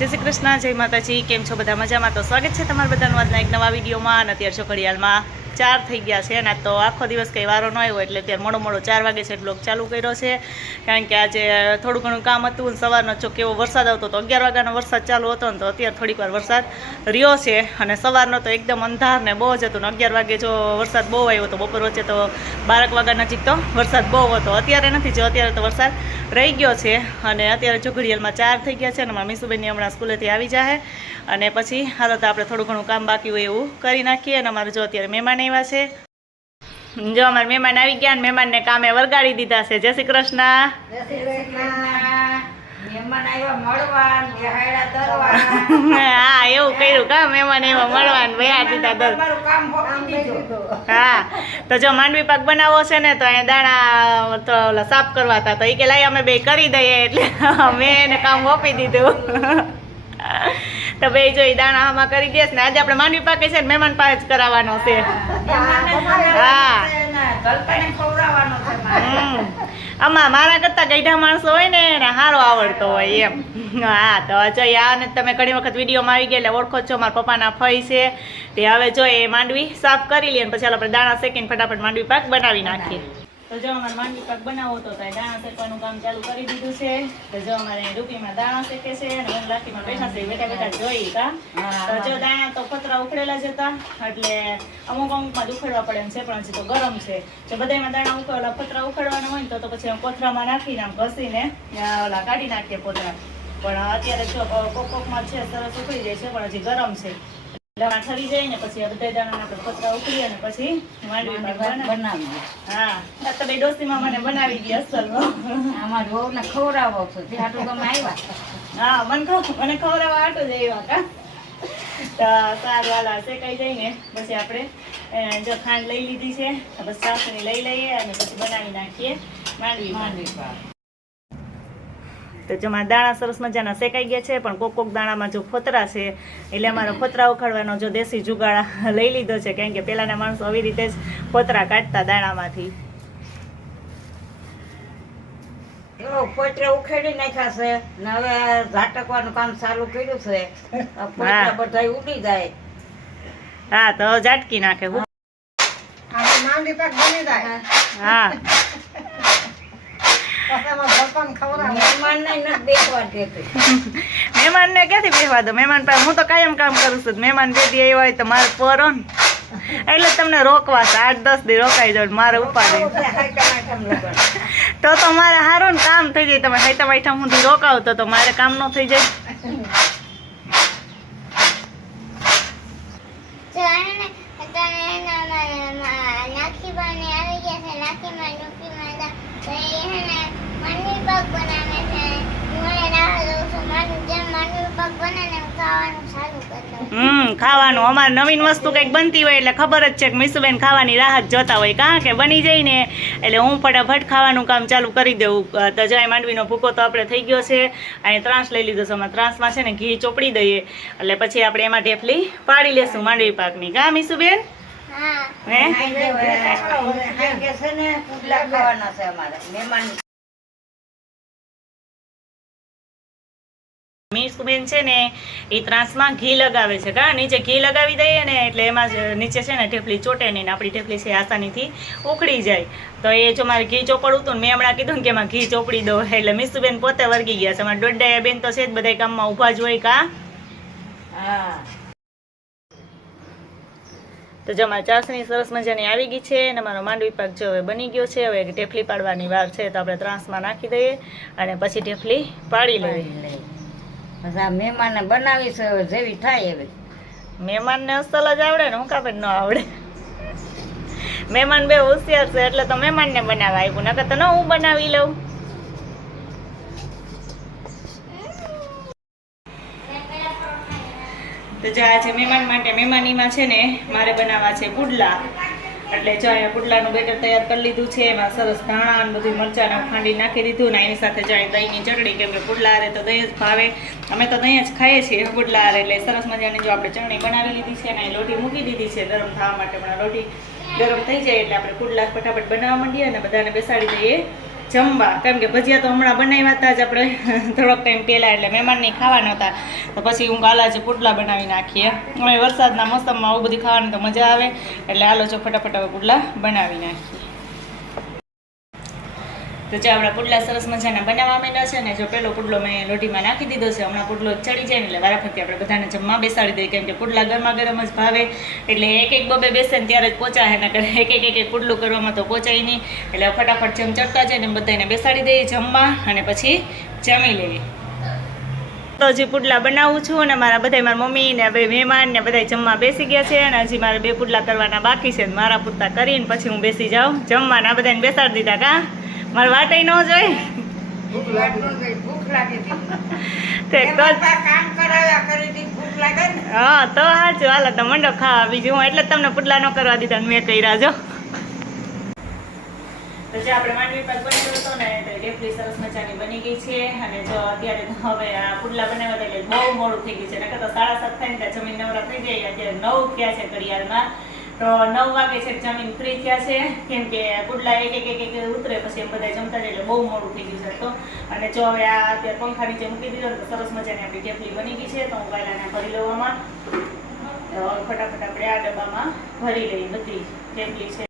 જય શ્રી કૃષ્ણ, જય માતાજી, કેમ છો બધા મજામાં? તો સ્વાગત છે તમારા બધાનું આજના એક નવા વિડીયોમાં અને અત્યારે છો ઘડિયાળમાં. ચાર થઈ ગયા છે અને તો આખો દિવસ કંઈ વારો ન આવ્યો એટલે અત્યારે મોડો મોડો ચાર વાગે છે બ્લોગ ચાલુ કર્યો છે. કારણ કે આજે થોડું ઘણું કામ હતું સવારનો જો કેવો વરસાદ આવતો તો અગિયાર વાગ્યાનો વરસાદ ચાલુ હતો ને તો અત્યારે થોડીક વાર વરસાદ રહ્યો છે અને સવારનો તો એકદમ અંધાર ને બહુ જ હતું ને અગિયાર વાગે જો વરસાદ બહુ આવ્યો તો બપોર વચ્ચે તો બારક વાગ્યા નજીક તો વરસાદ બહુ હતો. અત્યારે નથી જો, અત્યારે તો વરસાદ રહી ગયો છે અને અત્યારે જો ચાર થઈ ગયા છે અને મારા મીસુબેનની હમણાં સ્કૂલેથી આવી જાય અને પછી હાલ તો આપણે થોડું ઘણું કામ બાકી હોય એવું કરી નાખીએ અને અમારે જો અત્યારે મહેમાન આવ્યા છે. જો અમારા મહેમાન આવી ગયા ને મહેમાનને કામે વરગાડી દીધા છે. જય શ્રી કૃષ્ણ. હા એવું કર્યું કા? મહેમાન એવા મળવાનું દીધા દર. હા તો જો માંડવી પાક બનાવવો છે ને તો અહીંયા દાણા તો ઓલા સાફ કરવા હતા. તો એ કે લાઈ અમે બે કરી દઈએ એટલે મેં એને કામ ઓપી દીધું. તો બે જો દાણા આમાં કરી દેસ ને આજે આપણે માંડવી પાકે છે ને મહેમાન પાસે જ કરાવવાનો છે. હા. આમાં મારા કરતા ગઈઢા માણસો હોય ને એને સારો આવડતો હોય એમ. હા તો જો આને ને તમે ઘણી વખત વિડીયોમાં આવી ગયા એટલે ઓળખો છો મારા પપ્પાના ફઈ છે. તે હવે જો એ માંડવી સાફ કરી લઈએ પછી આપણે દાણા શેકીને ફટાફટ માંડવી પાક બનાવી નાખીએ. તો જો અમારે માંડવી પાક બનાવો તો ત્યાં દાણા શેકવાનું કામ ચાલુ કરી દીધું છે. તો જો અમારે રૂપીમાં દાણા શેકે છે અને લાઠીમાં બેઠા છે બેઠા બેઠા જોઈ કા તો જો દાણા તો પતરા ઉખડેલા જ એટલે અમુક અમુકમાં જ ઉખડવા પડે છે પણ હજી તો ગરમ છે. જો બધામાં દાણા ઉખડેલા પતરા ઉખડવાના હોય ને તો તો પછી આમ કોથરામાં નાખીને આમ ઘસીને ઓલા કાઢી નાખીએ પોતરા. પણ અત્યારે જો કોક કોકમાં છે સરસ ઉખડી જાય છે પણ હજી ગરમ છે. દાણા ઠરી જાય ને પછી બધા દાણા આપણે પતરા ઉખડીએ ને પછી માંડવી પાક બનાવીએ. બનાવીએ. હા આ ડોસીમાં મને બનાવી દી અસલનો આમાં વહુને ખવડાવો છો તે હાટુ તમે આવ્યા હા મને ખવ મને ખવડાવવા આટો જ આવ્યા કા તો સારું હાલા શેકાઈ જાય ને પછી આપણે જો ખાંડ લઈ લીધી છે બસ ચાસણી લઈ લઈએ અને પછી બનાવી નાખીએ માંડવી માંડવી. તો જેમાં દાણા સરસ મજાના શેકાઈ ગયા છે પણ કોક કોક દાણામાં જો ફોતરા છે એટલે અમારો ફોતરા ઉખાડવાનો જો દેશી જુગાડા લઈ લીધો છે કારણ કે પહેલાંના માણસો આવી રીતે જ ફોતરા કાઢતા દાણામાંથી. ઉખેડી નાખ્યા છે ને હવે ઝાટકવાનું કામ ચાલુ કર્યું છે. બધા ઉડી જાય. હા તો ઝાટકી નાખે હું. હા દેતી મહેમાનને ક્યાંથી બેસવા દો? મહેમાન પાસે હું તો કાયમ કામ કરું છું. મહેમાન બે દી આવ્યા હોય તો મારે પરો ને એટલે જ તમને રોકવા છે. આઠ દસ દી રોકાઈ જાવ મારે ઉપાડી. તો તો મારે સારું ને કામ થઈ જાય. તમે હાઈટા વાઈટા સુધી રોકાવ તો મારે કામ ન થઈ જાય તો એને તને એના માં- માં નાખીબાને આવી ગયા છે નાખીમાં ડૂબીમાં દા- તો એ હે ને માંડવી પાક બનાવે છે હું એને રાહ જોઉં છું મારું જેમ માંડવી પાક બને ને હું ખાવાનું ચાલુ કરી દઉં હમ ખાવાનું. અમારે નવીન વસ્તુ કંઈક બનતી હોય એટલે ખબર જ છે કે મીસુબેન ખાવાની રાહત જોતા હોય. કાં કે બની જાય ને? એટલે હું ફટાફટ ખાવાનું કામ ચાલુ કરી દઉં તજાય તો જાય માંડવીનો ભૂકો તો આપણે થઈ ગયો છે. અને ત્રાસ લઈ લીધો છે. અમારે ત્રાસમાં છે ને ઘી ચોપડી દઈએ. એટલે પછી આપણે એમાં ઢેફલી પાડી લેશું માંડવી પાકની. કાં મીસુબેન? હા. મીસુબેન છે ને એ ત્રાસમાં ઘી લગાવે છે કા? નીચે ઘી લગાવી દઈએ ને એટલે એમાં જ નીચે છે ને ઢેફલી ચોટે નહીં ને આપણી ઢેફલી છે આસાનીથી ઉખડી જાય. તો એ જો મારે ઘી ચોપડવું હતું ને મેં હમણાં કીધું ને કે એમાં ઘી ચોપડી દો એટલે મીસુબેન પોતે વર્ગી ગયા છે. અમારા દોઢ બેન તો છે જ બધા કામમાં ઊભા જ હોય કા? હા. તો જો મારી ચાસણી સરસ મજાની આવી ગઈ છે અને મારો માંડવી પાક જો હવે બની ગયો છે હવે ઢેફલી પાડવાની વાર છે તો આપણે ત્રાસમાં નાખી દઈએ અને પછી ઢેફલી પાડી પછી આ મહેમાને બનાવી હવે, જેવી થાય એવી. મહેમાનને અસલ જ આવડે ને, હું કાપે ન આવડે? મહેમાન બે હોશિયાર છે, એટલે તો મહેમાનને બનાવવા આવ્યું નકર તો ન હું બનાવી લઉં. તો જે આજે મહેમાન માટે, મહેમાનીમાં છે ને, મારે બનાવવા છે પુડલા એટલે જો અહીંયા પુડલાનું બેટર તૈયાર કરી લીધું છે, એમાં સરસ ધાણા અને બધું મરચાં ખાંડી નાખી દીધું ને એની સાથે જાય દહીંની ચટણી, કેમ કે પુડલા હારે તો દહીં જ ભાવે. અમે તો દહીં જ ખાઈએ છીએ પુડલા હારે, એટલે સરસ મજાની જો આપણે ચટણી બનાવી લીધી છે અને લોટી મૂકી દીધી છે, ગરમ થવા માટે પણ લોટી ગરમ થઈ જાય એટલે આપણે પુડલા ફટાફટ બનાવવા માંડીએ અને બધાને બેસાડી દઈએ. જમવા. કેમ કે ભજીયા તો હમણાં બનાવ્યા હતા જ આપણે. થોડોક ટાઈમ પહેલાં એટલે મહેમાનને ખાવાના હતા. તો પછી હું કાલા જે પુડલા બનાવી નાખીએ. હવે વરસાદના મોસમમાં આવું બધી ખાવાની તો મજા આવે. એટલે હાલો જો ફટાફટ હવે પુડલા બનાવી નાખીએ. તો જો આપણા પુડલા સરસ મજાના બનાવવા માંડ્યા છે ને જો પેલો પુડલો મેં લોઢીમાં નાખી દીધો છે, હમણાં પુડલો ચડી જાય ને એટલે વારાફરતી આપણે બધાને જમવા બેસાડી દઈએ, કેમ કે પુડલા ગરમા ગરમ જ ભાવે. એટલે એક એક બબે બેસે ને ત્યારે જ પહોંચાય ને કરે એક એક એક એક પુડલું કરવામાં તો પહોંચાય નહીં. એટલે ફટાફટ જેમ ચડતા જાય ને બધાને બેસાડી દઈએ જમવા અને પછી જમી લેવી તો હજી પુડલા બનાવું છું અને મારા બધા મારા મમ્મી ને મહેમાન ને બધા જમવા બેસી ગયા છે અને હજી મારે બે પુડલા કરવાના બાકી છે મારા પૂરતા કરીને પછી હું બેસી જાઉં. જમવાના બધાને બેસાડી દીધા કા? મારે વાટે ન જોઈ. ને. હા તો સાચું હાલો તો મંડો ખાવા બીજું હું એટલે તમને પુડલા ન કરવા દીધા મેં કર્યા જો. તો જે આપણે માંડવી પાક બનેલો હતો ને તો ઢેફલી સરસ મજાની બની ગઈ છે. અને જો અત્યારે હવે આ પુડલા બનાવ્યા એટલે બહુ મોડું થઈ ગયું છે. નકર તો સાડા સાત થાય ને જમીન નવરા થઈ જાય અત્યારે નવ ક્યાં છે ઘડિયાળમાં. તો નવ વાગે છે જમીન ફ્રી થયા છે. કેમ કે પુડલા એક એક એક એક ઉતરે પછી એમ બધા જમતા જાય એટલે બહુ મોડું થઈ ગયું છે તો. અને જો હવે આ અત્યારે પંખા નીચે મૂકી દીધો તો સરસ મજાની આપણી ઢેફલી બની ગઈ છે તો હું પહેલાં ભરી લેવામાં ફટાફટ આપણે આ ડબ્બામાં ભરી લઈએ બધી ઢેફલી છે.